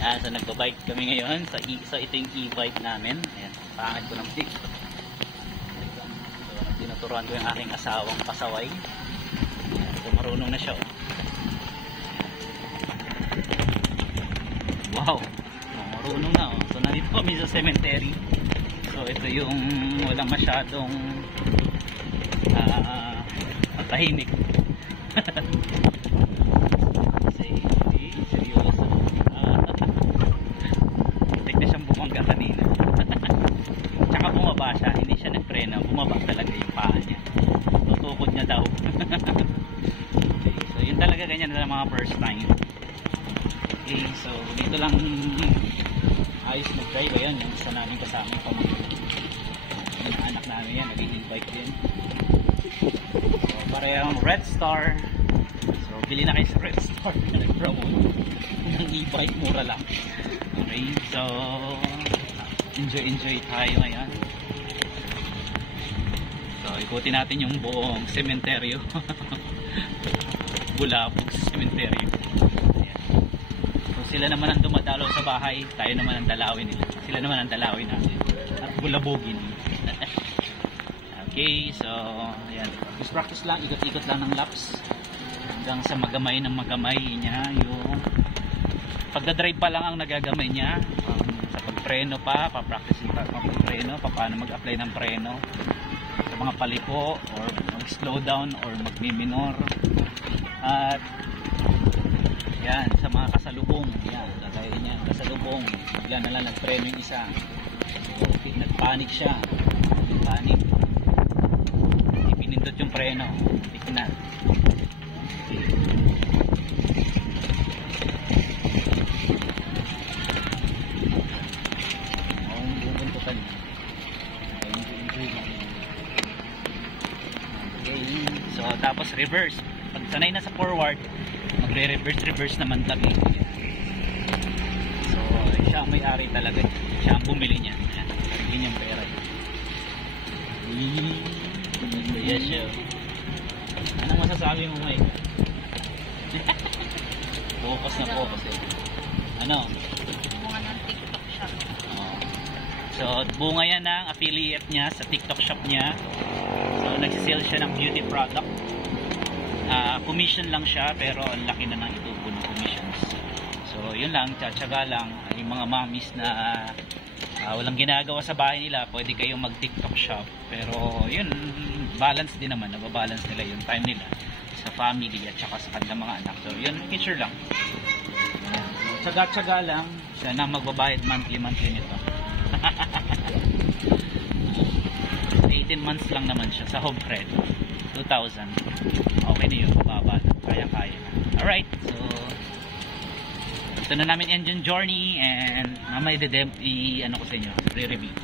So nagbabike kami ngayon. So ito yung e-bike namin. Ayan, pangit ko ng stick. So tinuturuan ko yung aking asawang pasaway. Ayan, so marunong na siya. Wow, marunong na. So nandito kami sa cemetery. So ito yung walang masyadong tahimik. Seryoso. Tek na siyang bumangga kanina. Tsaka bumaba siya, hindi siya nagpreno, bumaba talaga yung paa niya. Tutukod niya daw. Okay, so yun talaga ganyan na mga first time. Okay, so dito lang ayos mag-drive. Ayan, yung isa namin kasama yung yung anak namin yan, nag-e-bike din. So parehong Red Star. So bili na kayo sa Red Star na nag-promote ng e-bike, mura lang. Okay, so enjoy tayo ngayon. So ikutin natin yung buong sementeryo. Bulabog sa sementeryo. Sila naman ang dumadalaw sa bahay, tayo naman ang dalawin nila. Sila naman ang dalawin natin at bulabogin. Okay, so ayan. Just practice lang, ikot-ikot lang ng laps hanggang sa magamay ng magamay niya yung pagdadrive pa lang ang nagagamay niya. Sa pagpreno pa, papractice pa pagpreno, paano mag-apply ng preno sa mga paliko or mag-slow down or mag-minor. At yan, sa mga kasalubong, yan, lagay niya, kasalubong, bigla na lang nag-preno yung isa. Okay, nagpanik siya, nagpanik. Ipinindot yung preno, hindi na. Ang bubuntukan niya. Okay, so tapos reverse. Pag sanay na sa forward, magre-reverse naman kami. So siya ang may-ari talaga, siya ang bumili niya. Sarili niyang pera. Yes, siya. Anong masasabi mo, Mike? Focus na focus eh. Ano? Bunga ng TikTok shop. So bunga yan ng affiliate niya sa TikTok shop niya. So nagsisale siya ng beauty product. Commission lang siya, pero ang laki na ng itubo ng commissions. So yun lang, tsatsaga lang. Yung mga mommies na walang ginagawa sa bahay nila, pwede kayong mag TikTok shop, pero yun, balance din naman, nababalance nila yung time nila sa family at saka sa kanilang mga anak. So yun, picture lang. Tsaga-tsaga lang, siya na magbabayad monthly nito. 18 months lang naman siya sa home credit. 2,000. Okay na yun, mababa na. Kaya-kaya na. Alright, so ito na namin engine journey and mamaya ano ko sa inyo, re-review.